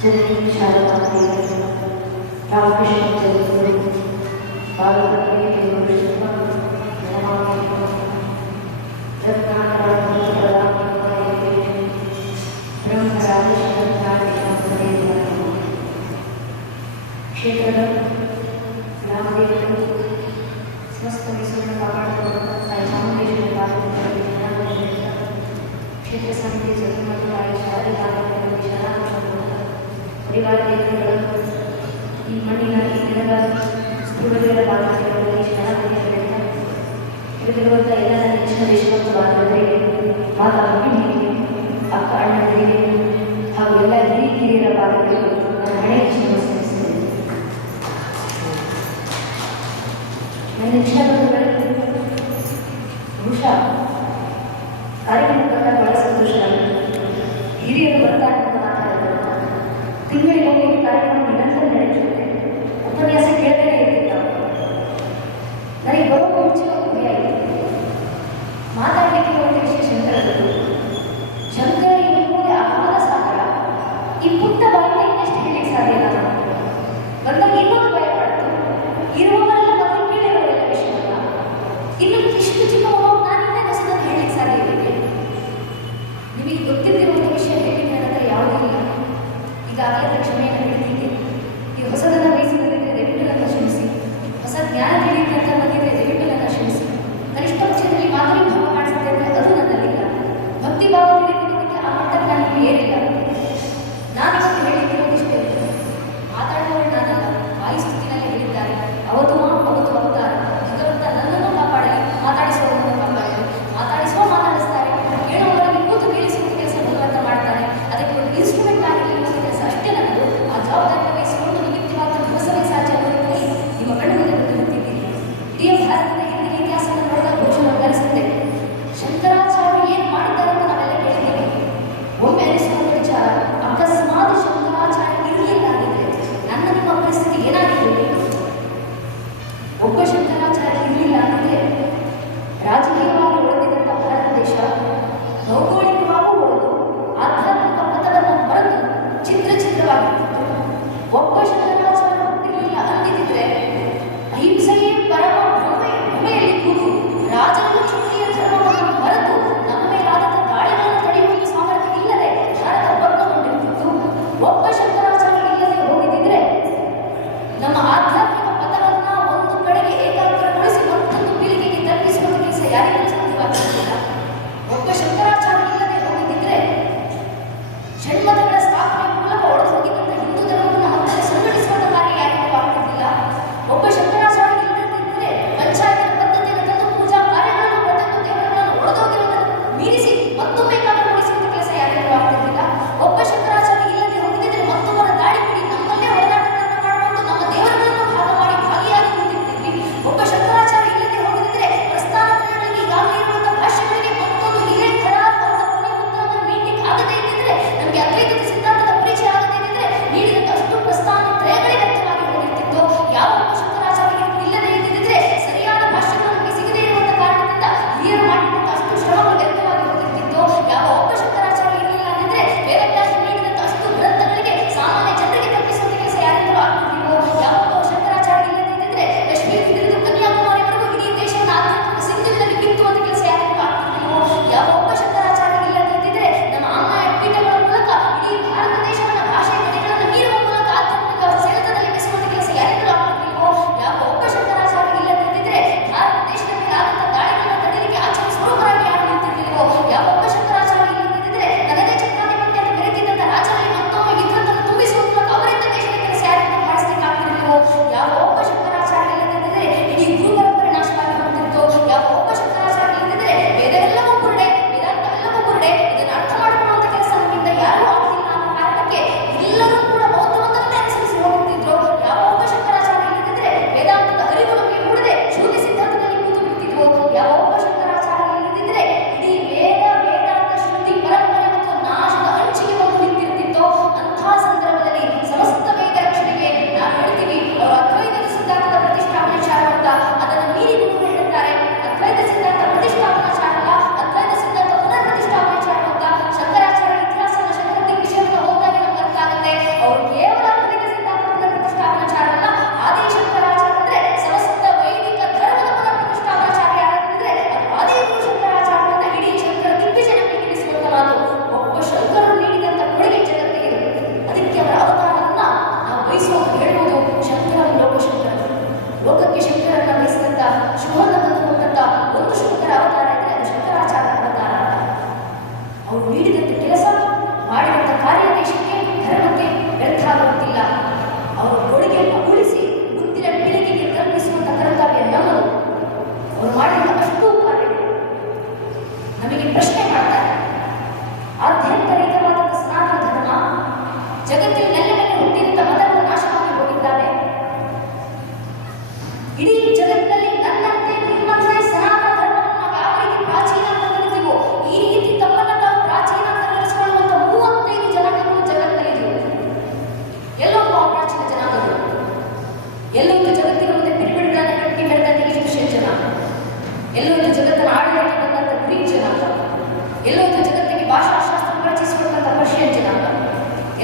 जननी शारदा देवी रामकृष्ण जगद्गुरु बालकर्णी देवकृष्ण नमामि रत्नाकराभूत प्रदानकाय ब्रह्मराजशरणाय ಕ್ಷೇತ್ರದ ಗ್ರಾಮದೇವರು ಸಮಸ್ತ ಮೈಸೂರನ್ನು ಕಾಪಾಡಿಕೊಳ್ಳುವ ತಾಯಿ ಚಾಮುಂಡೇಶ್ವರಿ ಪಾರ್ವತಿ ಕ್ಷೇತ್ರ ಸಮಿತಿ ಜೊತೆ ಮತ್ತು ತಾಯಿ ಶಾರದಾಂಬೆಯವರಿಗೆ ಶರಣಾರ್ಥಿ ಪರಿವಾರ ದೇವರುಗಳು ಈ ಮಣ್ಣಿನ ಈ ದಿನದ ಸ್ಥೂಲಗಳ ಭಾಗಗಳಲ್ಲಿ ಶರಣಾರ್ಥಿಗಳಿಂದ ಇರುತ್ತಿರುವಂಥ ಎಲ್ಲ ನನ್ನ ಇಷ್ಟ ದೇಶಭಕ್ತ ಬಾಂಧವರಿಗೆ ಮಾತಾ ಭಗಿನಿಯರಿಗೆ ಅಕ್ಕ ಅಣ್ಣಂದಿರಿಗೆ ಹಾಗೂ ಎಲ್ಲ ಹಿರಿಯರ ಪಾದಗಳಿಗೆ ನನ್ನ ಹಣೆ ನಮಸ್ಕರಿಸುತ್ತೇನೆ. ನನ್ನ ಇಷ್ಟಪಟ್ಟುಗಳು ಬಹುಶಃ ಕಾರ್ಯಕ್ರಮ ಬಂದಾಗ ಬಹಳ ಸಂತೋಷ ಆಗಿದೆ. ಹಿರಿಯರು ಬರ್ತಾರೆ ಅಂತ ಮಾತಾಡಿದ್ರು. ತಿಂಗಳಿಗೊಮ್ಮೆ ಕಾರ್ಯಕ್ರಮ ನಿರಂತರ ನಡೆಯುತ್ತೆ. ಉಪನ್ಯಾಸ ಕೇಳ್ತಾನೆ ಇರ್ತಿದ್ದ. ನನಗೆ ಬರುವ ಮುಂಚೆ ಒಂದು ಭಯ ಇದೆ. ಮಾತಾಡಲಿಕ್ಕೆ ಒಂದು ವಿಷಯ ಶಂಕರದ್ದು. ಶಂಕರ ಎಂಬುದೇ ಆಹ್ವಾನ ಸಾಗರ. ಈ ಪುಟ್ಟ ಬಾಯಿನ ಇನ್ನೆಷ್ಟು ಹೇಳಲಿಕ್ಕೆ ಸಾಧ್ಯ ಇಲ್ಲ. ಬಂದಾಗ ಇನ್ನೊಂದು ಭಯ ಪಡ್ತು. ಇರುವವರೆಲ್ಲ ಮತ್ತೆ ಕೇಳಿರೋರೆಲ್ಲ ವಿಷಯವಲ್ಲ. ಇನ್ನು ಇಷ್ಟು ಚಿಕ್ಕ ಮಗು ನಾನಿಂದ ಹೊಸದನ್ನು ಹೇಳಲಿಕ್ಕೆ ಸಾಧ್ಯ ಇದೆ. ನಿಮಗೆ ಗೊತ್ತಿದ್ದಿರುವಂಥ ವಿಷಯ ಹೇಳಿ ನನ್ನ ಹತ್ರ ಯಾವುದೂ ಇಲ್ಲ. ಈಗಾಗಲೇ ಕ್ಷಮೆಯನ್ನು ಬಿಡ್ತಿದ್ದೆ. ಈ ಹೊಸ ಎಲ್ಲೋದು ಜಗತ್ತಿಗೆ ಭಾಷಾಶಾಸ್ತ್ರ ಪರಿಚಯಿಸಿಕೊಂಡಂಥ ಪರ್ಷಿಯನ್ ಜನಾಂಗ,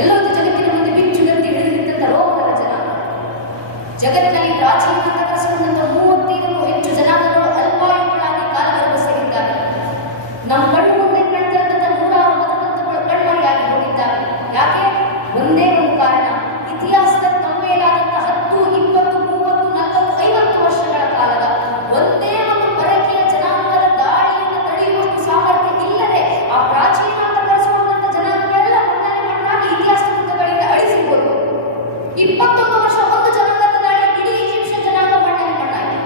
ಎಲ್ಲೋದು ಜಗತ್ತಿನ ಮುಂದೆ ಬಿಚ್ಚುಗತ್ತಿ ಹಿಡಿದಿದ್ದಂಥ ರೋಮಗಳ ಜನಾಂಗ, ಜಗತ್ತಿನಲ್ಲಿ ಪ್ರಾಚೀನ ಅಂತ ಕರೆಸಿಕೊಂಡಂಥ 35ಕ್ಕೂ ಹೆಚ್ಚು ಜನಾಂಗಗಳು ಅಲ್ಪಾಯುಗಳಾಗಿ ಕಾಲಗರ್ಭಸೆಗಿದ್ದಾರೆ. ನಮ್ಮ ಕಣ್ಣು ಮುಂದೆ ಕಾಣ್ತಿರತಕ್ಕಂಥ ನೂರಾರು ಮತತತ್ವಗಳು ಕಣ್ಮರೆಯಾಗಿ ಹೋಗಿದ್ದಾವೆ. ಯಾಕೆ? ಒಂದೇ ಒಂದು ಕಾರಣ, ಇತಿಹಾಸದ ತಮ್ಮೇಲಾದಂಥ 10, 20, 30, 40, 50 ವರ್ಷಗಳ ಕಾಲದ ಒಂದೇ ಒಂದು ಪರಕೀಯ ಜನಾಂಗದ ದಾಳಿಯನ್ನು ತಡೆಯುವಷ್ಟು ಸಾಮರ್ಥ್ಯ ಇಲ್ಲದೆ ಆ ಪ್ರಾಚೀನ ಅಂತ ಕರೆಸಿಕೊಂಡಂಥ ಜನಾಂಗಗಳೆಲ್ಲ ಮಣ್ಣಾಗಿ ಇತಿಹಾಸದ ಯುದ್ಧಗಳಿಂದ ಅಳಿಸಿಬೋದು. 21 ವರ್ಷ ಒಂದು ಜನಾಂಗದ ದಾಳಿ ಇಡೀ ಈಜಿಪ್ಷಿಯನ್ ಜನಾಂಗ ಮಣ್ಣಾಗಿ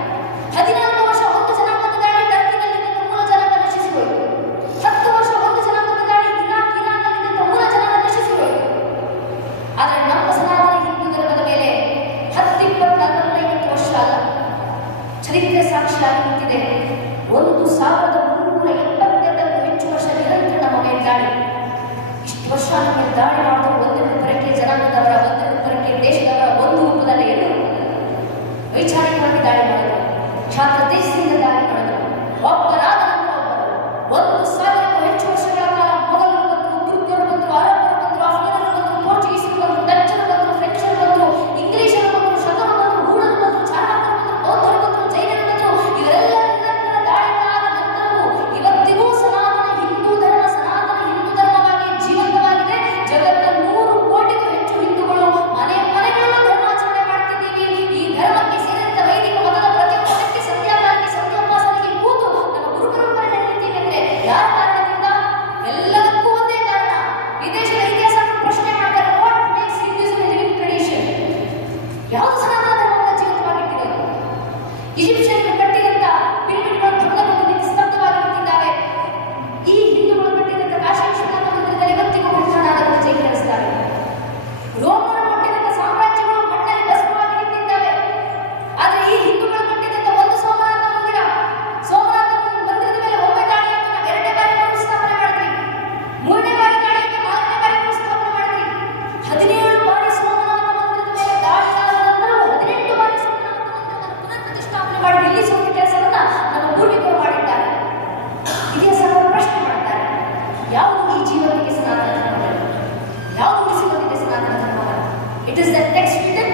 14 ವರ್ಷ ಒಂದು ಜನಾಂಗದ ದಾಳಿ ಟರ್ಕಿನಲ್ಲಿದ್ದಂಥ ಮೂಲ ಜನಾಂಗ ನಶಿಸಿಹೋಯಿತು. 10 ವರ್ಷ ಒಂದು ಜನಾಂಗದ ದಾಳಿ ಇರಾನ್ನಲ್ಲಿದ್ದಂಥ ಮೂಲ ಜನಾಂಗ ನಶಿಸಿಹೋಯಿತು. ಆದರೆ ನಮ್ಮ ಸನಾತನ ಹಿಂದೂ ಧರ್ಮದ ಮೇಲೆ 10, 20, 40, 50 ವರ್ಷ ಅಲ್ಲ, ಚರಿತ್ರೆ ಸಾಕ್ಷಿಯಾಗಿ ನಿಂತಿದೆ. 1372ಕ್ಕೂ ಹೆಚ್ಚು ವರ್ಷ ನಿರಂತರ ನಮ್ಮ ಮೇಲೆ ದಾಳಿ. ಇಷ್ಟು ವರ್ಷ ನಮ್ಮ ಮೇಲೆ ದಾಳಿ ಮಾಡಿದ್ರು ಒಂದೆರಡು ಪರಕೀಯ ಜನಾಂಗದವರ, ಒಂದೆರಡು ಪರಕೀಯ ದೇಶದವರ ಒಂದು ರೂಪದಲ್ಲಿ ಎರಡು ವೈಚಾರಿಕವಾಗಿ ದಾಳಿ ಮಾಡಿದ್ರು, ಛಾತ್ರ ದೇಶದಿಂದ ದಾಳಿ ಮಾಡಿದ್ರು, ಒಬ್ಬರಾದ ನಂತರ ಒಬ್ಬರು. 1000ಕ್ಕೂ ಹೆಚ್ಚು ವರ್ಷಗಳ ಕಾಲ ಮೊಘಲರು ಬಂದರು, ತುರ್ಕರು ಬಂದರು, ಅರಬ್ಬರು ಬಂದರು, ಅಫ್ಘಾನರು ಬಂದರು, ಪೋರ್ಚುಗೀಸರು ಬಂದರು, ಡಚ್ಚರು ಬಂದರು, ಫ್ರೆಂಚರು ಬಂದರು, ಇಂಗ್ಲಿಷರು ಬಂದರು, ಶಕರು ಬಂದರು, ಹೂಣರು ಬಂದರು, ಚಾಣಕ್ಯರು ಬಂದರು, ಬೌದ್ಧರು ಬಂದರು, ಜೈನರು ಬಂದರು. ಇವರೆಲ್ಲರ ನಿರಂತರ ದಾಳಿಗಳಾದ ನಂತರವೂ ಇವತ್ತಿಗೂ ಸನಾತನ ಹಿಂದೂ ಧರ್ಮವಾಗಿ ಜೀವಂತವಾಗಿದೆ. ಜಗತ್ತಿನ 100 ಕೋಟಿಗೂ ಹೆಚ್ಚು ಹಿಂದೂಗಳು ಮನೆಗಳಲ್ಲೂ ಧರ್ಮಾಚರಣೆ ಮಾಡ್ತಿದ್ದೀವಿ. ಈ ಧರ್ಮಕ್ಕೆ ಸೇರಿದಂಥ ವೈದಿಕ ಮತದ ಪ್ರತಿಯೊಬ್ಬ ವ್ಯಕ್ತಿ ಸತ್ಯಾಗ್ರಹಕ್ಕೆ, ಸತ್ಯೋಪಾಸನೆಗೆ ಕೂತು ನಮ್ಮ ಗುರು ಪರಂಪರೆ ನಡೆಯುತ್ತೀವಿ ಅಂದರೆ ಯಾರ ಕಾರಣದಿಂದ? ಎಲ್ಲದಕ್ಕೂ ಒಂದೇ ಕಾರಣ. ವಿದೇಶದ ಇತಿಹಾಸವನ್ನು ಪ್ರಶ್ನೆ ಮಾಡ್ತಾರೆ, what makes Hinduism A living tradition? ಯಾವುದು ಸನಾತನ ಧರ್ಮವನ್ನು ಜೀವಂತವಾಗಿಟ್ಟಿರೋದು? ಈಜಿಪ್ಷಿಯನ್ರು ಕಟ್ಟಿದಂಥ ಪಿರಮಿಡ್ಗಳು ಭಗ್ನಗೊಂಡು ಸ್ತಬ್ಧವಾಗಿ ನಿಂತಿದ್ದಾವೆ. ಈ ಹಿಂದೂಗಳು ಕಟ್ಟಿದಂಥ ಕಾಶಿ ವಿಶ್ವನಾಥ ಮಂದಿರದಲ್ಲಿ ಇವತ್ತಿಗೂ ಭ್ರಷ್ಟನಾದವನ್ನು ಜೈಕರಿಸಿದ್ದಾರೆ. ರೋಮರು ಕಟ್ಟಿದಂಥ ಸಾಮ್ರಾಜ್ಯಗಳು ಮಣ್ಣಲ್ಲಿ ಭಸ್ಮವಾಗಿ ನಿಂತಿದ್ದಾವೆ. ಆದರೆ ಈ ಹಿಂದೂಗಳು ಕಟ್ಟಿದಂಥ ಒಂದು ಸೋಮನಾಥ ಮಂದಿರದ ಮೇಲೆ ಒಮ್ಮೆ ದಾಳಿ ಆಯಿತು, ನಾವು 2ನೇ ಬಾರಿ ಮರುಸ್ಥಾಪನೆ ಮಾಡಿದ್ವಿ, 3ನೇ ಬಾರಿ ದಾಳಿ ಆಯಿತು, 4ನೇ ಬಾರಿ ಮರುಸ್ಥಾಪನೆ ಮಾಡಿದ್ವಿ. 17 ಬಾರಿ ಸೋಮನಾಥ ಮಂದಿರದ ಮೇಲೆ ದಾಳಿ ಆದ ನಂತರ 18 ಬಾರಿ ಸೋಮನಾಥ ಮಂದಿರವನ್ನು ಪುನರ್ ಪ್ರತಿಷ್ಠಾಪನೆ ಮಾಡಿ ನಿಲ್ಲಿಸುವ ಕೆಲಸವನ್ನ ನಮ್ಮ ಪೂರ್ವಿಕರು ಮಾಡಿದ್ದಾರೆ. ಇತಿಹಾಸವನ್ನು ಪ್ರಶ್ನೆ ಮಾಡ್ತಾರೆ, ಯಾವುದು ಈ ಜೀವನಕ್ಕೆ ಸನಾತನ ಧರ್ಮ? ಯಾವುದು ಉಳಿಸಿಕೊಂಡಿದೆ ಸನಾತನ ಧರ್ಮವನ್ನು? It is the text written,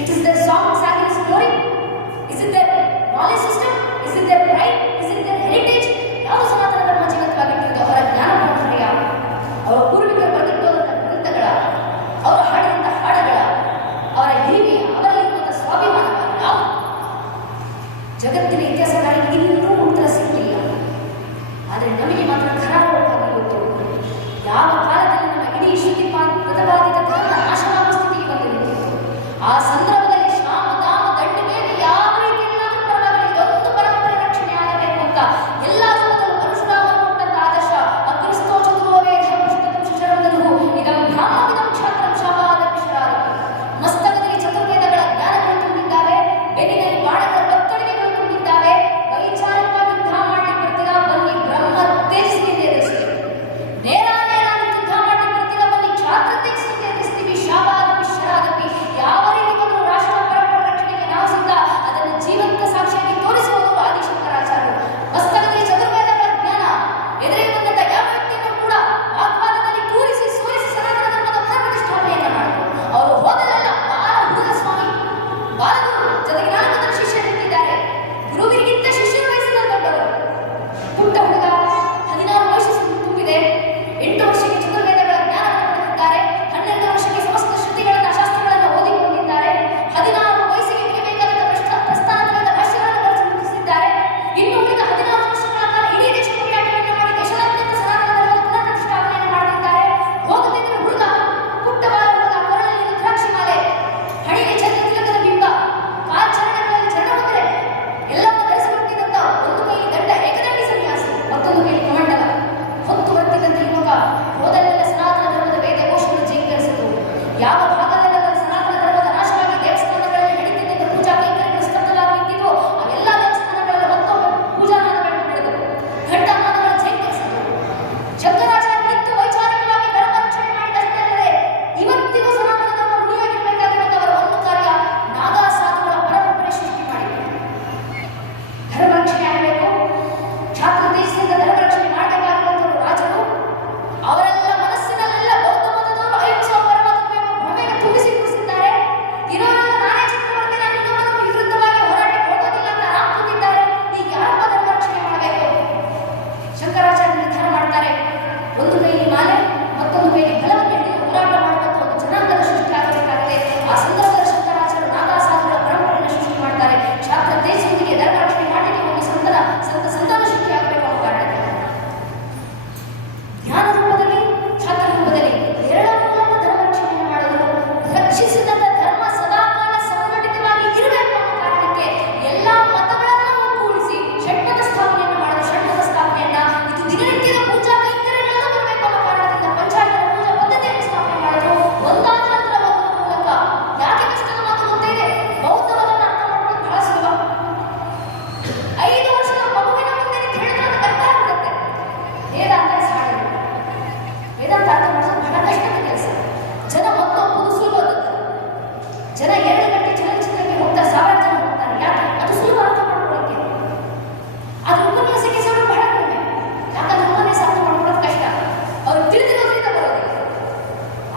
it is the song song is glory, is it the knowledge system, is it the pride, is it the heritage? ಯಾವುದು ಸನಾತನ ಧರ್ಮ ಜೀವಂತವಾಗಿಟ್ಟಿರೋದು? ಅವರ ಜ್ಞಾನ ಪರಂಪರೆಯ, ಅವರ ಪೂರ್ವಿಕರು ಬರೆದಿಟ್ಟೋದಂಥ ಗ್ರಂಥಗಳ, ಅವರು ಹಾಡಿದಂಥ ಹಾಡುಗಳ, ಅವರ ಹಿರಿಮೆಯ, ಅವರಲ್ಲಿರುವಂಥ ಸ್ವಾಭಿಮಾನವಾಗಿ ಯಾವುದು? ಜಗತ್ತಿನ ಇತಿಹಾಸಕಾರರಿಗೆ ಇನ್ನೂ ಉತ್ತರ ಸಿಗಲಿಲ್ಲ. ಆದರೆ ನಮಗೆ ಮಾತ್ರ ಖರಾರವಾಗಿ ಗೊತ್ತು, ಯಾವ ಕಾಲದಲ್ಲಿ ನಮ್ಮ ಇಡೀ ಶ್ರುತಿಪಾದಬಾಧಿತ ಧರ್ಮ ನಾಶವಾಗುವ ಸ್ಥಿತಿಗೆ ಬಂದು ನಿಂತಿತ್ತು. ಆ ಸಂದರ್ಭದಲ್ಲಿ ಶ್ಯಾಮ ದಾಮ ದಂಡ ಮೇಲೆ ಯಾವ ರೀತಿಯಲ್ಲಾದರೂ ಪರವಾಗಿಲ್ಲ, ಇದೊಂದು ಪರಂಪರೆ ರಕ್ಷಣೆ ಆಗಬೇಕು ಅಂತ ಎಲ್ಲರೂ ಮೊದಲು ಪರಶುರಾಮರು ಕೊಟ್ಟಂತ ಆದರ್ಶ, ಅಗ್ರಸ್ತೋ ಚತುರ್ವೇದ ಪುಷ್ಪಕಂ ಶಿಶರದನು ಇದಂ ಬ್ರಾಹ್ಮವಿದಂ ಕ್ಷಾತ್ರಂ ಶಾಪಾದ ಪಿಶರಾದ. ಮಸ್ತಕದಲ್ಲಿ ಚತುರ್ವೇದಗಳ ಜ್ಞಾನಗಳು ತುಂಬಿದ್ದಾವೆ, ಬೆನ್ನಿನಲ್ಲಿ ಬಾಣಗಳ ಬತ್ತಳಿಗೆಗಳು ತುಂಬಿದ್ದಾವೆ. ವೈಚಾರಿಕವಾಗಿ ಯುದ್ಧ ಮಾಡಲಿಕ್ಕೆ ಬರ್ತೀರಾ, ಬನ್ನಿ ಬ್ರಹ್ಮ ತೇಜಸ್ಸಿನಿಂದ ಎದುರಿಸ್ತೀವಿ. ನೇರಾಗಿ ಯುದ್ಧ ಮಾಡಲಿಕ್ಕೆ ಬರ್ತೀರಾ, ಬನ್ನಿ ಕ್ಷಾತ್ರ ತೇಜಸ್ಸಿನಿಂದ ಎದುರಿಸ್ತೀವಿ. ಶಾಪಾದ ಪಿಶರಾದಪಿ ಯಾವ ರೀತಿ ಬಂದರೂ ರಾಷ್ಟ್ರ ಪರಂಪರೆ ರಕ್ಷಣೆಗೆ ನಾವು ಸಿದ್ಧ. ಅದನ್ನು ಜೀವಂತ ಸಾಕ್ಷಿಯಾಗಿ ತೋರಿಸುವುದು ಆದಿಶಂಕರಾಚಾರ್ಯರು. ಮಸ್ತಕದಲ್ಲಿ ಚತುರ್ವೇದಗಳ ಜ್ಞಾನ ಎದುರಿಗೆ ಬಂದಂಥ ಯಾವ ವ್ಯಕ್ತಿಯನ್ನು ಕೂಡ ವಾಗ್ವಾದದಲ್ಲಿ ಕೂರಿಸಿ ಸೋಲಿಸಿ ಸನಾತನ ಧರ್ಮದ ಪುನರ್ ಪ್ರತಿಷ್ಠಾಪನೆಯನ್ನು ಮಾಡಿದರು. ಅವರು ಹೋದಲ್ಲೆಲ್ಲ ಬಾಲ ಹುಡುಗ ಸ್ವಾಮಿ, ಬಾಲಗುರು ಜೊತೆಗೆ 4 ಜನ ಶಿಷ್ಯರು ನಿಂತಿದ್ದಾರೆ. ಗುರುವಿಗಿಂತ ಶಿಷ್ಯರು ವಯಸ್ಸಿನ ದೊಡ್ಡವರು. ಪುಟ್ಟ ಹುಡುಗ, 16 ವಯಸ್ಸು ತುಂಬಿದೆ, 8 ವರ್ಷಕ್ಕೆ ಚತುರ್ವೇದಗಳ ಜ್ಞಾನವನ್ನು ಪಡೆದಿದ್ದಾರೆ, 12 ವರ್ಷಕ್ಕೆ ಸಮಸ್ತ ಶ್ರುತಿಗಳನ್ನು ಶಾಸ್ತ್ರಗಳನ್ನು ಓದಿಕೊಂಡಿದ್ದಾರೆ, 16 ವಯಸ್ಸಿಗೆ ಬೇಕಾದಂಥ ಪ್ರಸ್ಥಾನದ ಭಾಷೆಗಳನ್ನು ಬರೆಸಿ ಮುಗಿಸಿದ್ದಾರೆ. ಇನ್ನು ಉಳಿದ 16 ವರ್ಷಗಳ ಕಾಲ ಇಡೀ ದೇಶ ಪರ್ಯಟನೆಯನ್ನು ಮಾಡಿ ದೇಶಾದ್ಯಂತ ಸನಾತನ ಧರ್ಮದ ಪುನರ್ ಪ್ರತಿಷ್ಠಾಪನೆಯನ್ನು ಮಾಡುತ್ತಿದ್ದಾರೆ. ಹೋಗುತ್ತಿದ್ದರೆ ಹುಡುಗ, ಪುಟ್ಟ ಬಾಲ ಹುಡುಗ, ಕೊರಳಲ್ಲಿ ರುದ್ರಾಕ್ಷಿ ಮಾಲೆ, ಹಣೆಗೆ ಚಂದ್ರ ತಿಲಕದ ಬಿಂಬ, ಕಾಲ್ಚರಣಗಳಲ್ಲಿ ಚರಣಮುದ್ರೆ ಎಲ್ಲವನ್ನು ಧರಿಸಿಬಿಟ್ಟಿದ್ದಂಥ ಒಂದು ಕೈಯಲ್ಲಿ ದಂಡ ಏಕದಂಡಿ ಸನ್ಯಾಸಿ, ಮತ್ತೊಂದು ಕೈಯಲ್ಲಿ ಕಮಂಡಲ ಹೊತ್ತು ಬರ್ತಿದ್ದಂಥ ಯುವಕ ಹೋದಲ್ಲೆಲ್ಲ ಸನಾತನ ಧರ್ಮದ ವೇದ ಘೋಷಗಳು ಜೀಕರಿಸಿತು. ಯಾವ ಭಾಗದಲ್ಲೆಲ್ಲ ಸನಾತನ ಧರ್ಮದ ನಾಶವಾಗಿ ದೇವಸ್ಥಾನಗಳಲ್ಲಿ ನಡೀತಿದ್ದಂಥ ಪೂಜಾ ಕೈಂಕರ್ಯಗಳು ಸ್ತಬ್ಧವಾಗಿ ನಿಂತಿದ್ದು, ಆ ಎಲ್ಲ ದೇವಸ್ಥಾನಗಳಲ್ಲಿ ಮತ್ತೊಮ್ಮೆ ಪೂಜಾನಾದಗಳನ್ನು ನಡೆದವು, ಘಂಟಾನಾದಗಳನ್ನು ಜೀಕರಿಸಿದರು. ಶಂಕರಾಚಾರ್ಯ ನಿತ್ಯ ವೈಚಾರಿಕವಾಗಿ ಧರ್ಮ ರಕ್ಷಣೆ ಮಾಡಿದಷ್ಟೇ ಅಲ್ಲದೆ ಇವತ್ತಿಗೂ ಸನಾತನ ಧರ್ಮ ಋಣಿಯಾಗಿರಬೇಕಾಗಿರುವಂಥ ಅವರ ಒಂದು ಕಾರ್ಯ ನಾಗಾ ಸಾಧುಗಳ ಪರಂಪರೆ ಸೃಷ್ಟಿ ಮಾಡಿದರು. ಧರ್ಮ ರಕ್ಷಣೆ ಆಗಬೇಕು, ಛಾತ್ರ ದೇಶದಿಂದ ಧರ್ಮ ರಕ್ಷಣೆ ಮಾಡಬೇಕಾಗಿರುವಂಥವರು ಜನ 2 ಗಂಟೆ ಚಲನಚಿತ್ರಕ್ಕೆ ಹೋಗ್ತಾರೆ, 1000 ಜನ ಹೋಗ್ತಾರೆ. ಯಾಕೆ? ಅದು ಸುಲಭ ಅರ್ಥ ಮಾಡ್ಕೊಳ್ಳೋಕ್ಕೆ. ಅದು ಉಪನ್ಯಾಸಕ್ಕೆ ಸ್ವಲ್ಪ ಬಹಳ ಕಡಿಮೆ, ಯಾಕಂದ್ರೆ ಉಪನ್ಯಾಸ ಅರ್ಥ ಮಾಡ್ಕೊಳ್ಳೋದು ಕಷ್ಟ, ಅವ್ರು ತಿಳಿದಿರೋದ್ರಿಂದ ಬರೋದಿಲ್ಲ.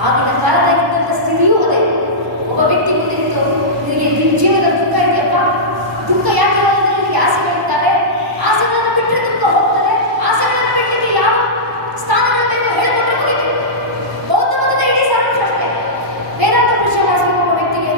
ಆಗಿನ ಕಾಲದಾಗ ಇದ್ದಂಥ ಸ್ಥಿತಿಯೂ ಅದೇ. ಒಬ್ಬ ವ್ಯಕ್ತಿ ಮುಂದೆ ನಿಂತು, ನಿನಗೆ ಜೀವನದ ದುಃಖ ಇದೆಯಪ್ಪ, ದುಃಖ ಯಾಕೆ ಹೋದ್ರೆ ನಿನಗೆ ಆಸೆಗಳಿದ್ದಾವೆ, ಆಸೆಗಳನ್ನು ಬಿಟ್ಟರೆ ದುಃಖ ಹೋಗ್ತದೆ, ಆಸೆಗಳನ್ನು ಬಿಟ್ಟರೆ ಯಾವ ಸ್ಥಾನಗಳು ಬೇಕು ಹೇಳ್ಕೊಟ್ರೆ ಮುಗಿತು. ಬೌದ್ಧ ಮತದ ಇಡೀ ಸಾರಾಂಶ ಅಷ್ಟೇ. ವೇದಾಂತ ಕೃಷಿ ಮಾಡಿಸುವ ಒಬ್ಬ ವ್ಯಕ್ತಿಗೆ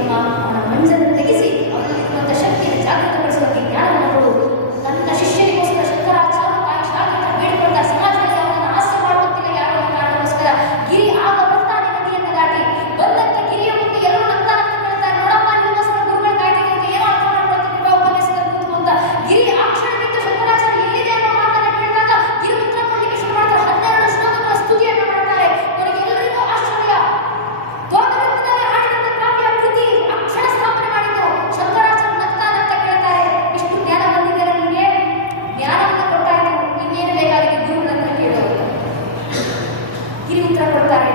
ಅಮ್ಮ ಅವನ ಮಂಜನ್ನು ತೆಗೆಸಿ ಅವನಲ್ಲಿರುವಂಥ ಶಕ್ತಿಯನ್ನು ಜಾಗೃತಪಡಿಸುವಂತೆ ಜ್ಞಾನವನ್ನು ಕೊಡು. ನನ್ನ ಶಿಷ್ಯನಿಗೋಸ್ಕರ ಶಂಕರಾಚಾರ್ಯ ತಾಯಿ ಶಾಲೆಯಿಂದ ಬೇಡಿಕೊಂಡ ಸಮಾಜದಲ್ಲಿ ಅವನನ್ನು ಹಾಸ್ಯ ಮಾಡುವಂತಿಲ್ಲ ಯಾರೋ ಒಂದು ಕಾರಣಕ್ಕೋಸ್ಕರ ಗಿರಿ ಆಗ ಬರ್ತಾನೆ ನದಿಯನ್ನು ದಾಟಿ ಬಂದಂತ ಗಿರಿಯ ಮುಂದೆ ಎಲ್ಲರೂ ನಗ್ತಾ ಕೇಳ್ತಾರೆ, ನೋಡಪ್ಪ ನಿಮಗೋಸ್ಕರ ಗುರುಗಳು ಕಾಯ್ತಿದೆ ಅಂತ ಏನೋ ಅರ್ಥ ಮಾಡ್ಕೊಳ್ತಿದ್ರು ಉಪನ್ಯಾಸದಲ್ಲಿ ಕೂತು ಅಂತ. ಗಿರಿ ಆ ಕ್ಷಣ ಬಿಟ್ಟು ಶಂಕರಾಚಾರ್ಯ ಎಲ್ಲಿದೆ ಅನ್ನೋ ಮಾತನ್ನ ಕೇಳಿದಾಗ ಗಿರಿ ಉತ್ತರ ಕೊಡಲಿಕ್ಕೆ ಶುರು ಮಾಡ್ತಾರೆ. 12 ಶ್ಲೋಕಗಳ ಸ್ತುತಿಯನ್ನು ಮಾಡ್ತಾರೆ. ಅವರಿಗೆ ಎಲ್ಲರಿಗೂ ಆಶ್ಚರ್ಯ. ದೊಡ್ಡ ವೃತ್ತದಲ್ಲಿ ಆಡಿದಂತ ಕಾವ್ಯ ಕೃತಿ ಅಕ್ಷರ ಸ್ಥಾಪನೆ ಮಾಡಿದ್ದು ಶಂಕರಾಚಾರ್ಯ ನಗ್ತಾ ಕೇಳ್ತಾರೆ, ಇಷ್ಟು ಜ್ಞಾನ ಬಂದಿದ್ದಾರೆ ನಿಮಗೆ, ಜ್ಞಾನವನ್ನು ಕೊಟ್ಟಾಯ್ತು, ಇನ್ನೇನು ಬೇಕಾಗಿದೆ ಗುರುಗಳನ್ನ ಕೇಳೋದು. ಗಿರಿ ಉತ್ತರ ಕೊಡ್ತಾರೆ,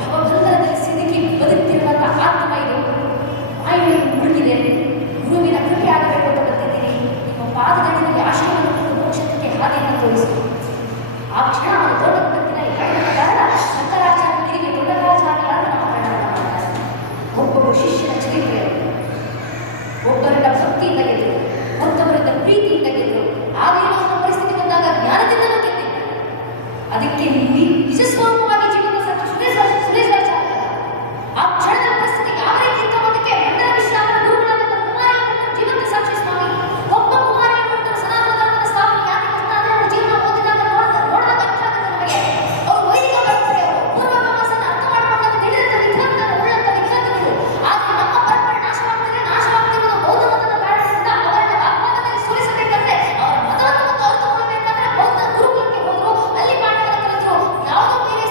ಭವಬಂಧನದಲ್ಲಿ ಸಿಲುಕಿ ಬದುಕ್ತಿರುವಂತಹ ಆತ್ಮ ಇದು, ಆಯುಳು ಮುಳುಗಿದೆ, ಗುರುವಿನ ಕೃಪೆ ಆಗಬೇಕು ಅಂತ ಬಂದಿದ್ದೀನಿ, ನಿಮ್ಮ ಪಾದದಡಿಯಲ್ಲಿ ಆಶ್ರಮವನ್ನು ಕೊಟ್ಟು ಮೋಕ್ಷಕ್ಕೆ ಹಾದಿಯನ್ನು ತೋರಿಸಿ. ಆ ಕ್ಷಣ ಅವನು ದೊಡ್ಡ ಬದುಕಿನಲ್ಲಿ ಕಳೆದ ಕಾರಣ ಶಂಕರಾಚಾರ್ಯ ಗಿರಿಗೆ ದೊಡ್ಡರಾಚಾರ್ಯ ಅಂತ ನಾಮಕರಣವನ್ನು ಮಾಡ್ತಾರೆ. ಒಬ್ಬೊಬ್ಬ ಶಿಷ್ಯನ ಚರಿತ್ರೆ, ಒಬ್ಬರಿಂದ ಭಕ್ತಿಯಿಂದ ಗೆದ್ದರು, ಮತ್ತೊಬ್ಬರಿಂದ ಪ್ರೀತಿಯಿಂದ ಗೆದ್ದರು. ಆಗೇನೋ ಅವನ ಪರಿಸ್ಥಿತಿ ಬಂದಾಗ ಜ್ಞಾನದಿಂದಲೂ ಗೆದ್ದಿದ್ದಾರೆ. ಅದಕ್ಕೆ ನಿಜ ಸ್ವರೂಪವಾಗಿ ಜೀವನ ಸಾಕ್ಷಿ ಸುರೇಶ್ವರಾಚಾರ್ಯ ಆ ಕ್ಷಣದ ಪರಿಸ್ಥಿತಿ ಯಾವ ರೀತಿ ಇತ್ತು ಅನ್ನೋದಕ್ಕೆ ಮಂಡಲ ವಿಶ್ರಾಮನ ಗುರುಗಳಾದಂಥ ಕುಮಾರಯ್ಯ ಜೀವಂತ ಸಾಕ್ಷಿ ಸ್ವಾಮಿ. ಒಬ್ಬ ಕುಮಾರಯ್ಯ ಭಟ್ಟರು ಸನಾತನ ಧರ್ಮದ ಸ್ಥಾಪನೆ ಯಾಕೆ ಕಷ್ಟ ಅಂದ್ರೆ ಅವರ ಜೀವನ ಓದಿದಾಗ ನೋಡಿದಾಗ ಅರ್ಥ ಆಗುತ್ತೆ ನಮಗೆ. ಅವರು ವೈದಿಕ ಪರಂಪರೆ, ಅವರು ಪೂರ್ವ ಮೀಮಾಂಸೆಯನ್ನು ಅರ್ಥ ಮಾಡಿಕೊಂಡಾಗ ತಿಳಿದಂಥ ವಿದ್ವಾಂಸರು ಉಳ್ಳಂಥ ವಿದ್ವಾಂಸರು. ಆದರೆ ನಮ್ಮ ಪರಂಪರೆ ನಾಶವಾಗ್ತಿರೋದು ಬೌದ್ಧ ಮತದ ಕಾರಣದಿಂದ ಅವರನ್ನ ವಾಗ್ವಾದದಲ್ಲಿ ಸೋಲಿಸಬೇಕಂದ್ರೆ ಅವರ ಮತವನ್ನು ಅರ್ಥಕೊಳ್ಬೇಕಾದ್ರೆ ಬೌದ್ಧ ಗುರುಕುಲಕ್ಕೆ ಹೋದ್ರು, ಅಲ್ಲಿ ಪಾಠವನ್ನು ಕಲಿತರು. ಯಾವುದೋ ಬೇರೆ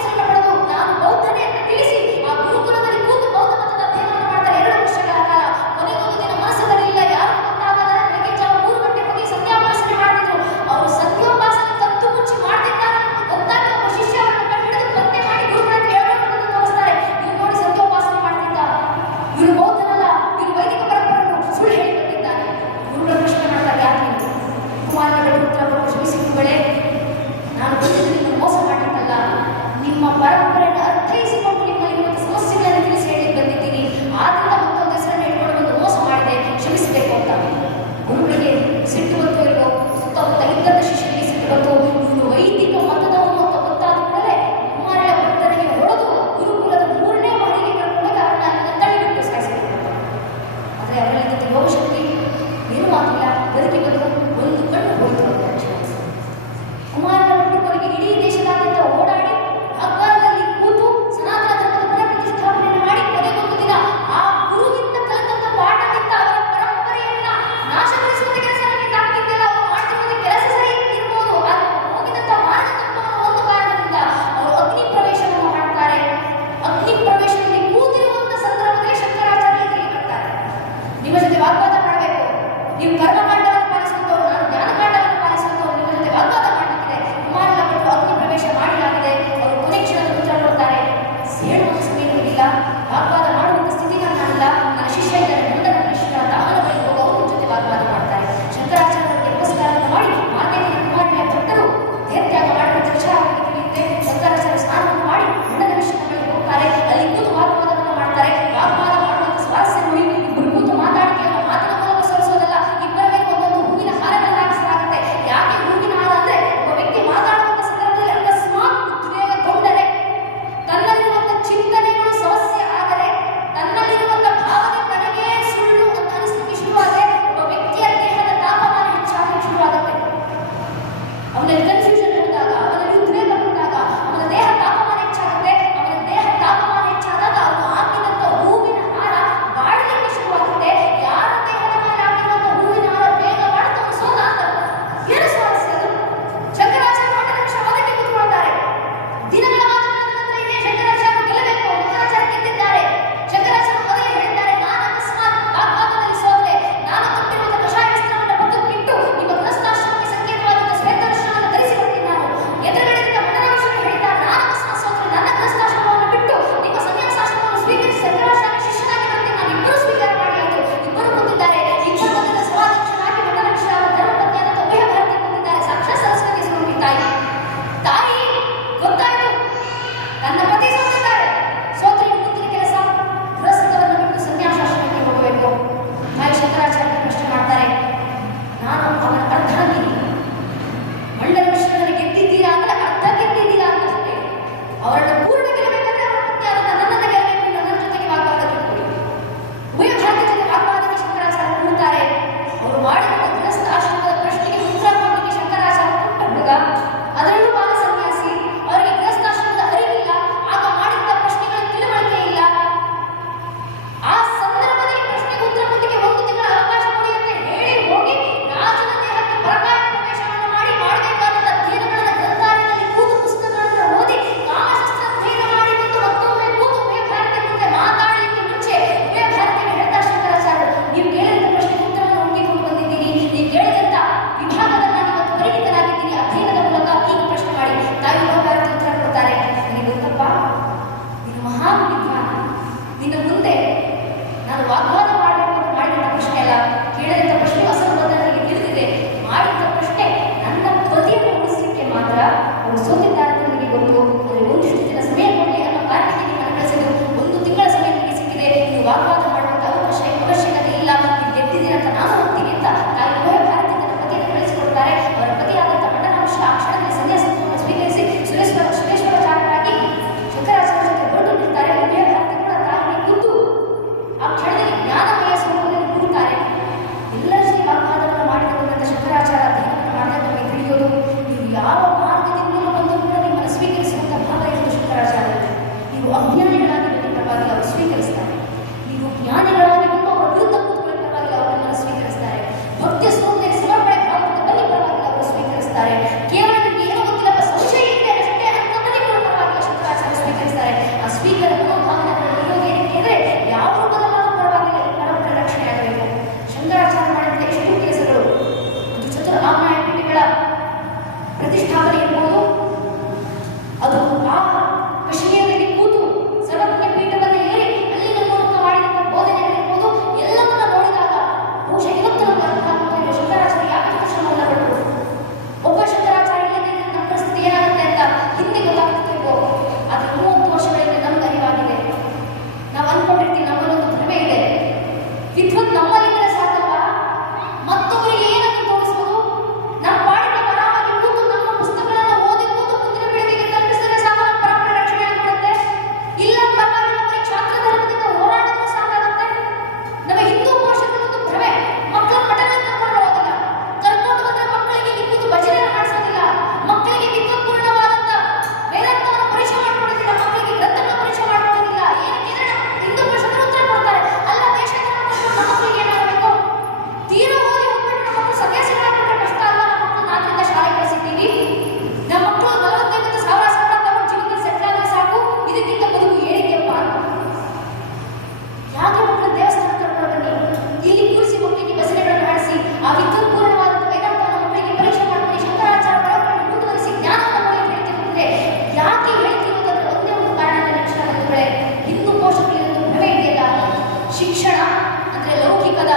ಅಂದರೆ ಲೌಕಿಕದ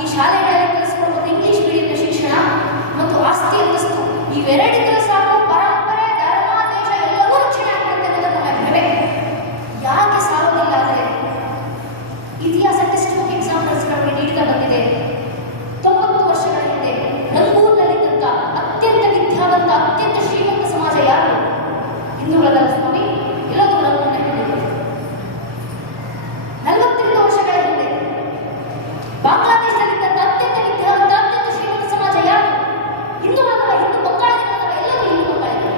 ಈ ಶಾಲೆಗಳಲ್ಲಿ ಕಲಿಸಿಕೊಳ್ಳುವ ಇಂಗ್ಲಿಷ್ ಮೀಡಿಯಂನ ಶಿಕ್ಷಣ ಮತ್ತು ಆಸ್ತಿ ಅಂತಸ್ತು ಇವೆರಡಿದ್ರೂ ಸಾಕು ಪರಂಪರೆ ಧರ್ಮ ದೇಶ ಎಲ್ಲವೂ ರಕ್ಷಣೆ ಆಗುತ್ತೆ ಅನ್ನೋದು ನಮ್ಮ ಭ್ರಮೆ. ಯಾಕೆ ಸಾಗೋದಿಲ್ಲ ಅಂದರೆ ಇತಿಹಾಸ ಟೆಕ್ಸ್ಟ್ ಬುಕ್ ಎಕ್ಸಾಂಪಲ್ಸ್ ನಮಗೆ ನೀಡ್ತಾ ಬಂದಿದೆ. 90 ವರ್ಷಗಳ ಹಿಂದೆ ರಂಗೂರಿನಲ್ಲಿದ್ದಂಥ ಅತ್ಯಂತ ವಿದ್ಯಾವಂತ ಅತ್ಯಂತ ಶ್ರೀಮಂತ ಸಮಾಜ ಯಾರು? ಹಿಂದೂಗಳಲ್ಲ ಸ್ವಾಮಿ, ಎಲ್ಲದೂ ರಂಗೂರಿನ ಹಿಂದೆ. 48 ವರ್ಷಗಳ ಹಿಂದೆ ಬಾಂಗ್ಲಾದೇಶದಲ್ಲಿದ್ದಂಥ ಅತ್ಯಂತ ವಿದ್ಯಾವಂತ ಅತ್ಯಂತ ಶ್ರೀಮಂತ ಸಮಾಜ ಯಾರು? ಹಿಂದೂಗಳಲ್ಲ, ಹಿಂದೂ ಬಂಗಾಳಿಗಳಲ್ಲ, ಎಲ್ಲರೂ ಹಿಂದೂ ಬಂಗಾಳಿಗಳು.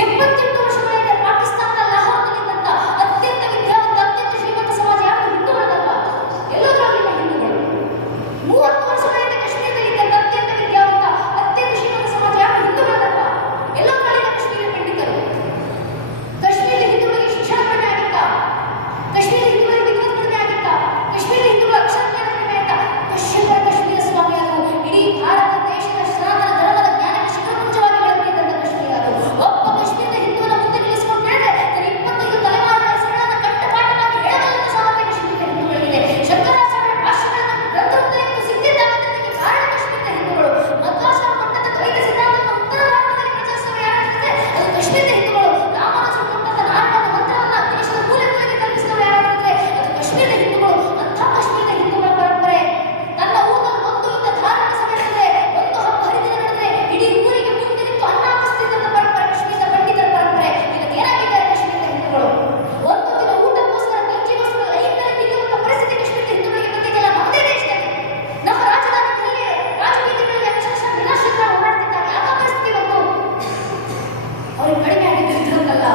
78 ವರ್ಷಗಳ ಹಿಂದೆ ಪಾಕಿಸ್ತಾನದ ಲಾಹೋರ್ನಲ್ಲಿದ್ದಂಥ ಅತ್ಯಂತ ವಿದ್ಯಾವಂತ ಅತ್ಯಂತ ಶ್ರೀಮಂತ ಸಮಾಜ ಯಾರು? ಹಿಂದೂಗಳಲ್ಲ, ಎಲ್ಲರೂ ಆಗಿಲ್ಲ ಹಿಂದೂಗಳು. 30 ವರ್ಷಗಳ ಹಿಂದೆ ಕಾಶ್ಮೀರದಲ್ಲಿದ್ದಂಥ ಅತ್ಯಂತ ವಿದ್ಯಾವಂತ ಅತ್ಯಂತ ಶ್ರೀಮಂತ ಸಮಾಜ ಯಾರು? ಹಿಂದೂಗಳಲ್ಲ, ಎಲ್ಲರೂ ಆಗಿಲ್ಲ ಕಾಶ್ಮೀರ ಪಂಡಿತರು. ಕಾಶ್ಮೀರದ ಹಿಂದೂಗಳಿಗೆ ಶಿಕ್ಷಣ ಕಡಿಮೆ ಆಗಿತ್ತಾ? ಕಾಶ್ಮೀರದ ಹಿಂದೂಗಳಿಗೆ ವಿದ್ವತ್ ಕಡಿಮೆ ಆಗಿತ್ತಾ? ಕಾಶ್ಮೀರದ ಹಿಂದೂಗಳ ಅಕ್ಷರ ಜ್ಞಾನ ಕಡಿಮೆ ಆಯ್ತಾ? ಕಾಶ್ಮೀರ ಸ್ವಾಮಿ ಅದು ಇಡೀ ಭಾರತ ದೇಶದ ಸನಾತನ ಧರ್ಮದ ಜ್ಞಾನಕ್ಕೆ ಶಿಖರಪುಂಜವಾಗಿ ಬೆಳೆದಿದ್ದಂಥ ಕಾಶ್ಮೀರ ಅದು. ಒಬ್ಬ ಕಾಶ್ಮೀರದ ಹಿಂದೂವನ್ನ ಮುಂದೆ ನಿಲ್ಲಿಸಿಕೊಂಡು ಹೇಳಿದ್ರೆ ತನ್ನ 25 ತಲೆಮಾರಿನ ಹೆಸರುಗಳನ್ನು ಕಂಠಪಾಠವಾಗಿ ಹೇಳಬಲ್ಲಂತ ಸಾಮರ್ಥ್ಯ ಕಾಶ್ಮೀರದ ಹಿಂದೂಗಳಿಗಿದೆ. ಶಂಕರಾಚಾರ್ಯ ಭಾಷೆಗಳನ್ನು ಗ್ರಂಥರೂಪದಲ್ಲಿ ಸಿದ್ಧಿದ್ದಾವಂತಕ್ಕೆ ಕಾರಣ ಕಾಶ್ಮೀರದ ಹಿಂದೂಗಳು. ಮಧ್ವಾಚಾರ್ಯ ಕೊಟ್ಟಂತ ದ್ವೈತ ಸಿದ್ಧಾಂತವನ್ನು ಉತ್ತರ ಭಾರತದಲ್ಲಿ ಪ್ರಚಾರಿಸುವ ಯಾರಾಗಿದ್ರೆ ಅದು ಕಾಶ್ಮೀರದ ಹಿಂದೂಗಳು. ರಾಮಾನುಜರು ಕೊಟ್ಟಂತ ನಾರಾಯಣನ ಮಂತ್ರವನ್ನ ದೇಶದ ಮೂಲೆ ಮೂಲೆಗೆ ಕಲ್ಪಿಸಿದವರು ಯಾರಾಗಿದ್ರೆ ಅದು ಕಾಶ್ಮೀರದ ಹಿಂದೂಗಳು. ಅಂಥ ಕಾಶ್ಮೀರದ ಹಿಂದೂಗಳ ಪರಂಪರೆ ತನ್ನ ಊರಲ್ಲಿ ಒಂದು ಇಂಥ ಧಾರ್ಮಿಕ ಸಭೆ ನಡೆದರೆ, ಒಂದು ಹಬ್ಬ ಹರಿದಿನ ನಡೆದರೆ ಇಡೀ ಊರಿಗೆ ಮುಂದೆ ನಿಂತು ಅನ್ನ ಹಾಕಿಸ್ತಿದ್ದಂಥ ಪರಂಪರೆ ಕಾಶ್ಮೀರದ ಪಂಡಿತರ ಪರಂಪರೆ. ಇವತ್ತು ಏನಾಗಿದ್ದಾರೆ ಕಾಶ್ಮೀರದ ಹಿಂದೂಗಳು? ಒಂದು ದಿನ ಊಟಕ್ಕೋಸ್ಕರ ಗಂಜಿಗೋಸ್ಕರ ಲೈನ್ನಲ್ಲಿ ನಿಲ್ಲುವಂಥ ಪರಿಸ್ಥಿತಿ ಕಾಶ್ಮೀರದ ಹಿಂದೂಗಳಿಗೆ ಬಂದಿದ್ದೆಲ್ಲ ನಮ್ಮದೇ ದೇಶದಲ್ಲಿ. ನಮ್ಮ ರಾಜಧಾನಿಯಲ್ಲಿ ರಾಜಬೀದಿಗಳಲ್ಲಿ ಅಕ್ಷರಶಃ ನಿರಾಶ್ರಿತರಾಗಿ ಓಡಾಡ್ತಿದ್ದಾರೆ. ಯಾವ ಪರಿಸ್ಥಿತಿ ಬಂತು? ಅವ್ರಿಗೆ ಕಡಿಮೆ ಆಗಿದ್ದು ವಿದ್ವತ್ತಲ್ಲ,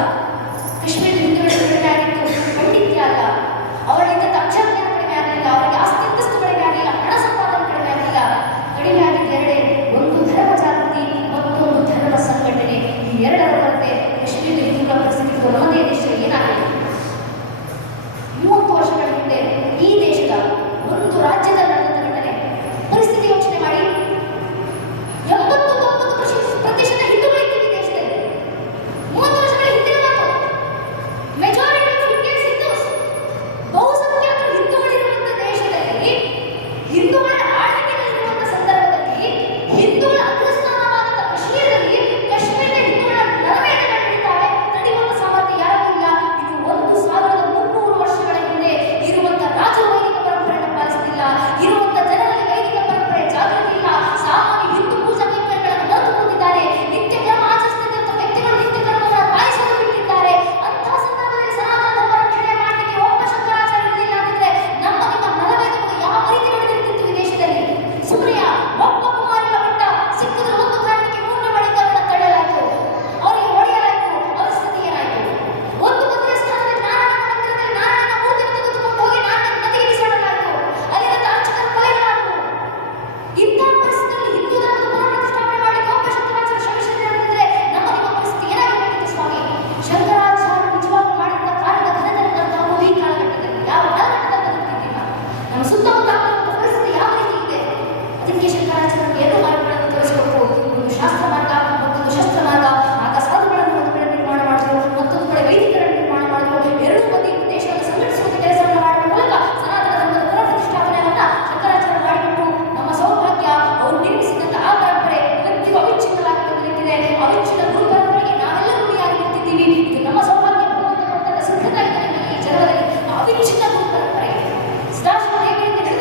ಕಾಶ್ಮೀರದ ಹಿಂದೂಗಳಿಗೆ ಕಡಿಮೆ ಆಗಿದ್ದು ಪಂಡಿತ್ಯ ಅಲ್ಲ, ಅವರಿಂದ ಅಕ್ಷರ ಜ್ಞಾನ ಕಡಿಮೆ ಆಗಲಿಲ್ಲ, ಅವರಿಗೆ ಆಸ್ತಿ ಅಂತಸ್ತು ಕಡಿಮೆ ಆಗಲಿಲ್ಲ, ಹಣ ಸಂಪಾದನೆ ಕಡಿಮೆ ಆಗಲಿಲ್ಲ. ಕಡಿಮೆ ಆಗಿದ್ದು ಎರಡೇ, ಒಂದು ಧರ್ಮ ಜಾಗೃತಿ, ಮತ್ತೊಂದು ಧರ್ಮ ಸಂಘಟನೆ. ಈ ಎರಡರ ಕೊರತೆ ಕಾಶ್ಮೀರದ ಹಿಂದೂಗಳ ಪರಿಸ್ಥಿತಿ ನಮ್ಮದೇ ದೇಶದಲ್ಲಿ ಏನಾಗಿದೆ? 30 ವರ್ಷಗಳ ಹಿಂದೆ ಈ ದೇಶದ ಒಂದು ರಾಜ್ಯದಲ್ಲಿ ನಡೆದ ಘಟನೆ ಪರಿಸ್ಥಿತಿ ಯೋಚನೆ ಮಾಡಿ. 80-90% ಹಿಂದೂಗಳಿದ್ದೀವಿ ಈ ದೇಶದಲ್ಲಿ. 30 ವರ್ಷಗಳ ಹಿಂದಿನ ಮಾತು. ಮೆಜಾರಿಟಿ ಆಫ್ ಇಂಡಿಯನ್ಸ್ ಹಿಂದೂಸ್, ಬಹುಸಂಖ್ಯಾತರು ಹಿಂದೂಗಳಿರುವಂಥ ದೇಶದಲ್ಲಿ, ಹಿಂದೂಗಳ ಆಳ್ವಿಕೆಯಲ್ಲಿರುವಂಥ ಸಂದರ್ಭದಲ್ಲಿ, ಹಿಂದೂಗಳ ಅಗ್ರಸ್ಥಾನವಾದಂಥ ಕಾಶ್ಮೀರದಲ್ಲಿ ಕಾಶ್ಮೀರದ ಹಿಂದೂಗಳ ನರಮೇಧಗಳು ನಡೀತಾವೆ. ತಡೆಯುವಂಥ ಸಾಮರ್ಥ್ಯ ಯಾರಿಗೂ ಇಲ್ಲ. ಇದು 1300 ವರ್ಷಗಳ ಹಿಂದೆ ಇರುವಂಥ ರಾಜ ವೈದಿಕ ಪರಂಪರೆಯನ್ನು ಪಾಲಿಸುತ್ತಿಲ್ಲ, ಇರುವಂಥ ಜನರಲ್ಲಿ ವೈದಿಕ ಪರಂಪರೆ ಜಾಗೃತಿ ಇಲ್ಲ. ಸಾಮಾನ್ಯ ಹಿಂದೂ ಪೂಜಾ ಕೈಂಕರ್ಯಗಳನ್ನು ಮರೆತು ಕೂತಿದ್ದಾರೆ. ನಿತ್ಯ ಕರ್ಮ ಆಚರಿಸುತ್ತಿದ್ದಂಥ ವ್ಯಕ್ತಿಗಳು ನಿತ್ಯ ಕರ್ಮವನ್ನು ಪಾಲಿಸಲು ಬಿಟ್ಟಿದ್ದಾರೆ. ಅಂತಹ ಸಂದರ್ಭದಲ್ಲಿ ಸನಾತನ ಧರ್ಮ ರಕ್ಷಣೆ ಮಾಡಲಿಕ್ಕೆ ಒಬ್ಬ ಶಂಕರಾಚಾರ್ಯ ಇರಲಿಲ್ಲ ಅಂತಿದ್ರೆ ನಮ್ಮ ನಿಮ್ಮ ನರವೇದಗಳು ಯಾವ ರೀತಿ ನಡೆದಿರ್ತಿತ್ತು ಈ ದೇಶದಲ್ಲಿ? ಸುಪ್ರಿಯ ಒಬ್ಬ ಕುಮಾರಿಯ ಬೆಟ್ಟ ಸಿಕ್ಕಿದ್ರೆ ಒಂದು ಕಾರಣಕ್ಕೆ 3ನೇ ಬಳಿಕ ಅವರನ್ನ ತಳ್ಳಲಾಯಿತು, ಅವರಿಗೆ ಹೊಡೆಯಲಾಯಿತು. ಅವರ ಸ್ಥಿತಿ ಏನಾಯಿತು? ಒಂದು ಮದುವೆ ಸ್ಥಾನದಲ್ಲಿ ನಾರಾಯಣ ಮಂದಿರದಲ್ಲಿ ನಾರಾಯಣ ಮೂರ್ತಿಯನ್ನು ತೆಗೆದುಕೊಂಡು ಹೋಗಿ ನಾರಾಯಣ ನದಿಗೆ ಬಿಸಾಡಲಾಯಿತು. ಅಲ್ಲಿದ್ದ ಅರ್ಚಕರು ಕೊಲೆಗಳಾದವು. ಇಂಥ ಪರಿಸ್ಥಿತಿಯಲ್ಲಿ ಹಿಂದೂ ಧರ್ಮದ ಪುನಃಪ್ರತಿಷ್ಠಾಪನೆ ಮಾಡಲಿಕ್ಕೆ ಒಬ್ಬ ಶಂಕರಾಚಾರ್ಯ ಶ್ರಮಿಸಿದ್ರೆ ಅಂತಿದ್ರೆ ನಮ್ಮ ನಿಮ್ಮ ಪರಿಸ್ಥಿತಿ ಏನಾಗಿರ್ಬೇಕಿತ್ತು ಸ್ವಾಮಿ? ಶಂಕರಾಚಾರ್ಯರು ನಿಜವಾಗಿ ಮಾಡಿದ ಕಾರ್ಯದ ಘನತೆಯನ್ನು ನಾವು ಈ ಕಾಲಘಟ್ಟದಲ್ಲಿ ಯಾವ ಕಾಲಘಟ್ಟದಲ್ಲಿ ಬದುಕ್ತಿದ್ದೀವಿ? ನಮ್ಮ ಸುತ್ತಮುತ್ತ ಆಗುವಂಥ ಪರಿಸ್ಥಿತಿ ಯಾವ ರೀತಿ ಇದೆ? ಅದಕ್ಕೆ ಶಂಕರಾಚಾರ್ಯರು ಎರಡು ಮಾರ್ಗಗಳನ್ನು ತೋರಿಸಿಕೊಟ್ಟು, ಒಂದು ಶಾಸ್ತ್ರ ಮಾರ್ಗ, ಮತ್ತೊಂದು ಶಸ್ತ್ರ ಮಾರ್ಗ. ಆಗ ಸಾಧುಗಳನ್ನು ಒಂದು ಕಡೆ ನಿರ್ಮಾಣ ಮಾಡಿದ್ರು, ಮತ್ತೊಂದು ಕಡೆ ವೈದಿಕರನ್ನು ನಿರ್ಮಾಣ ಮಾಡಿದ್ರು. ಎರಡೂ ಮಂದಿ ದೇಶವನ್ನು ಸಂಘಟಿಸುವಂಥ ಕೆಲಸವನ್ನು ಮಾಡುವ ಮೂಲಕ ಸನಾತನ ಧರ್ಮದ ಪುನಃಪ್ರತಿಷ್ಠಾಪನೆಯನ್ನ ಶಂಕರಾಚಾರ್ಯ ಮಾಡಿಬಿಟ್ಟು ನಮ್ಮ ಸೌಭಾಗ್ಯ ಅವರು ನಿರ್ಮಿಸಿದಂಥ ಆ ಪರಂಪರೆ ಇವತ್ತಿಗೂ ಅವಿಚ್ಛಿನ್ನವಾಗಿ ಬಂದು ನಿಂತಿದೆ. ಅವಿಚ್ಛಿನ್ನ ಗುರು ಪರಂಪರೆಗೆ ನಾವೆಲ್ಲರೂ ಋಣಿಯಾಗಿ ನಿಂತಿದ್ದೀವಿ. ಇದು ನಮ್ಮ ಸೌಭಾಗ್ಯ ಭಗವಂತ ಕೊಟ್ಟಂತ ಸಿದ್ಧತೆ ಇದೆ ಈ ಜನ್ಮದಲ್ಲಿ. ಅವಿಚ್ಛಿನ್ನ ಗುರು ಪರಂಪರೆ ಸದಾಶಿವ ದೇವರಿಂದ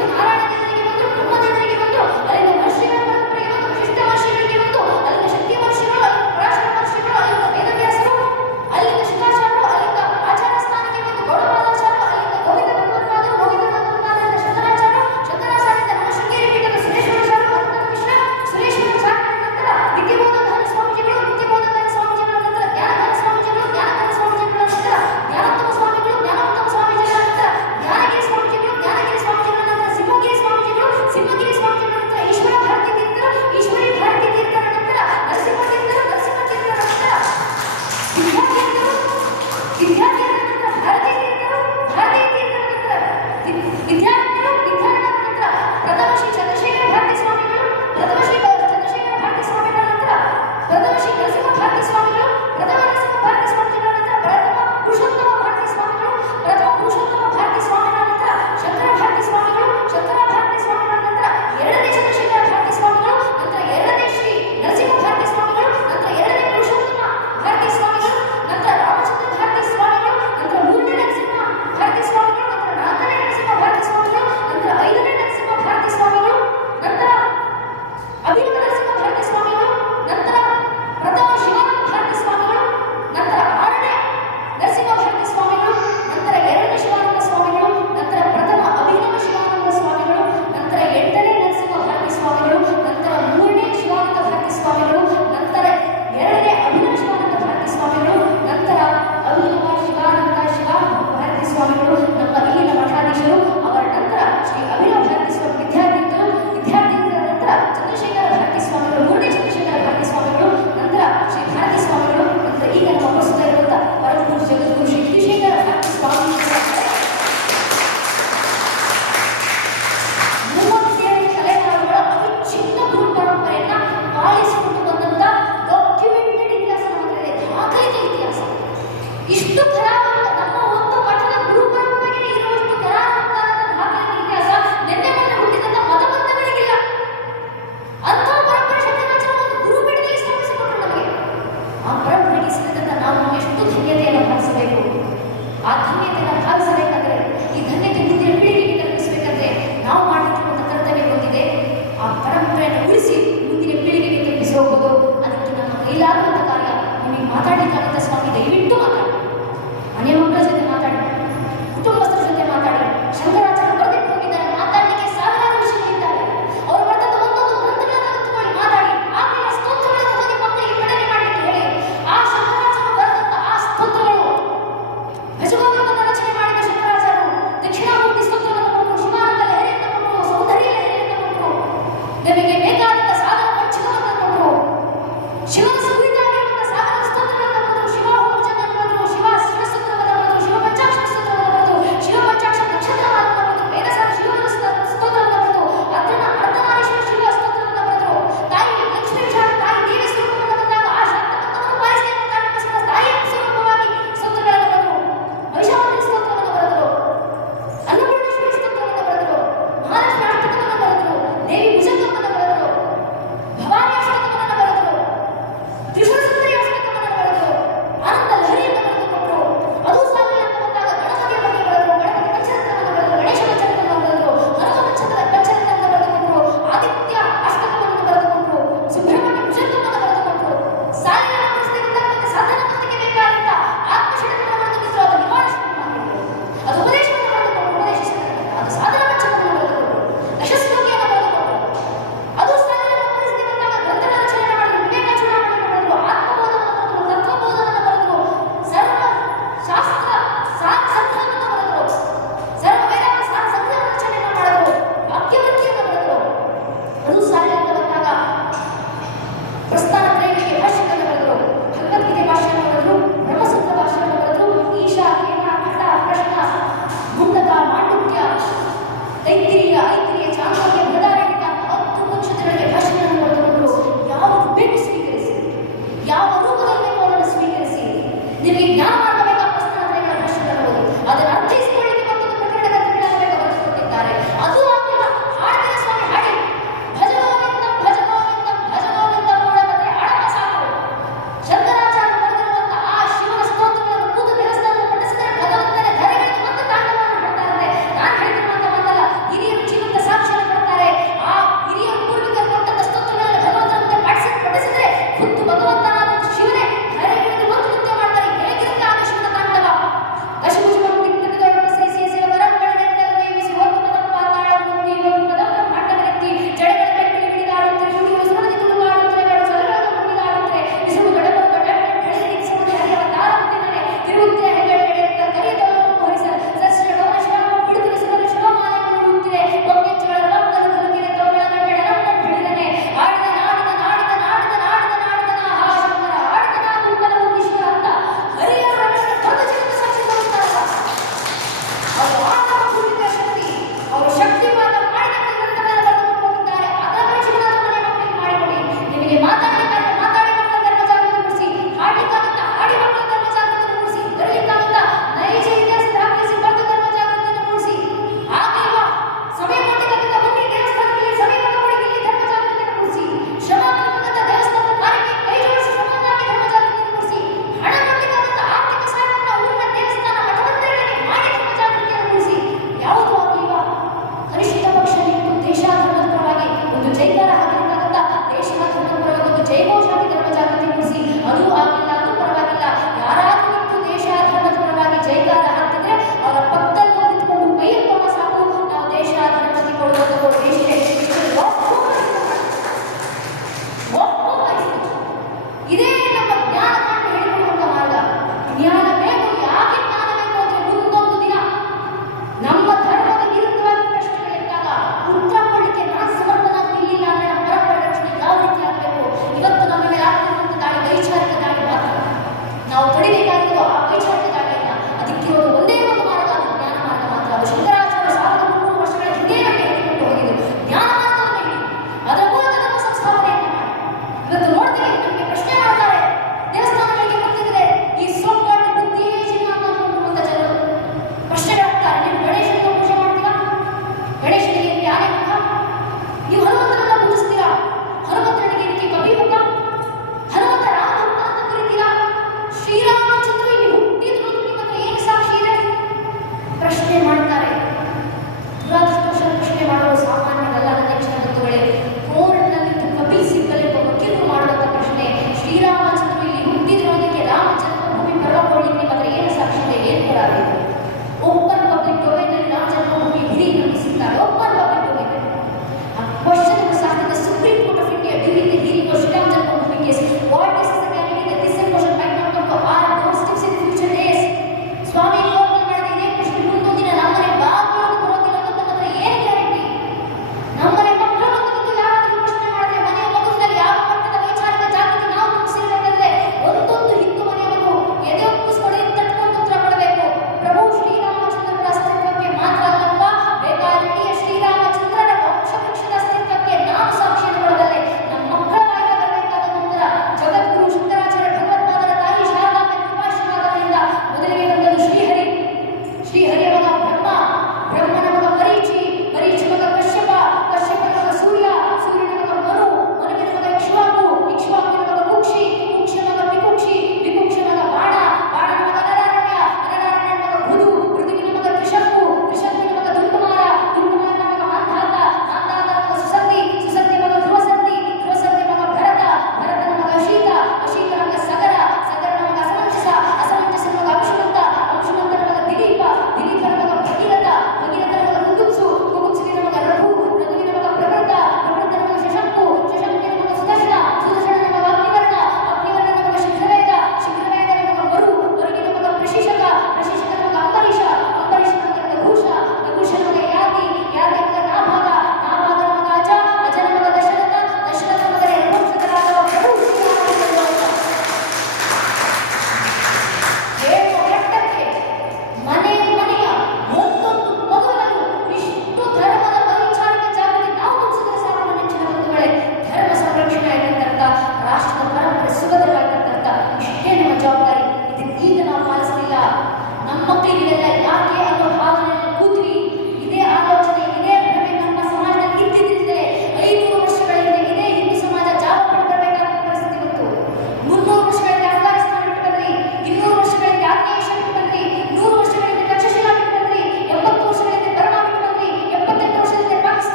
ಚೈತನ್ಯ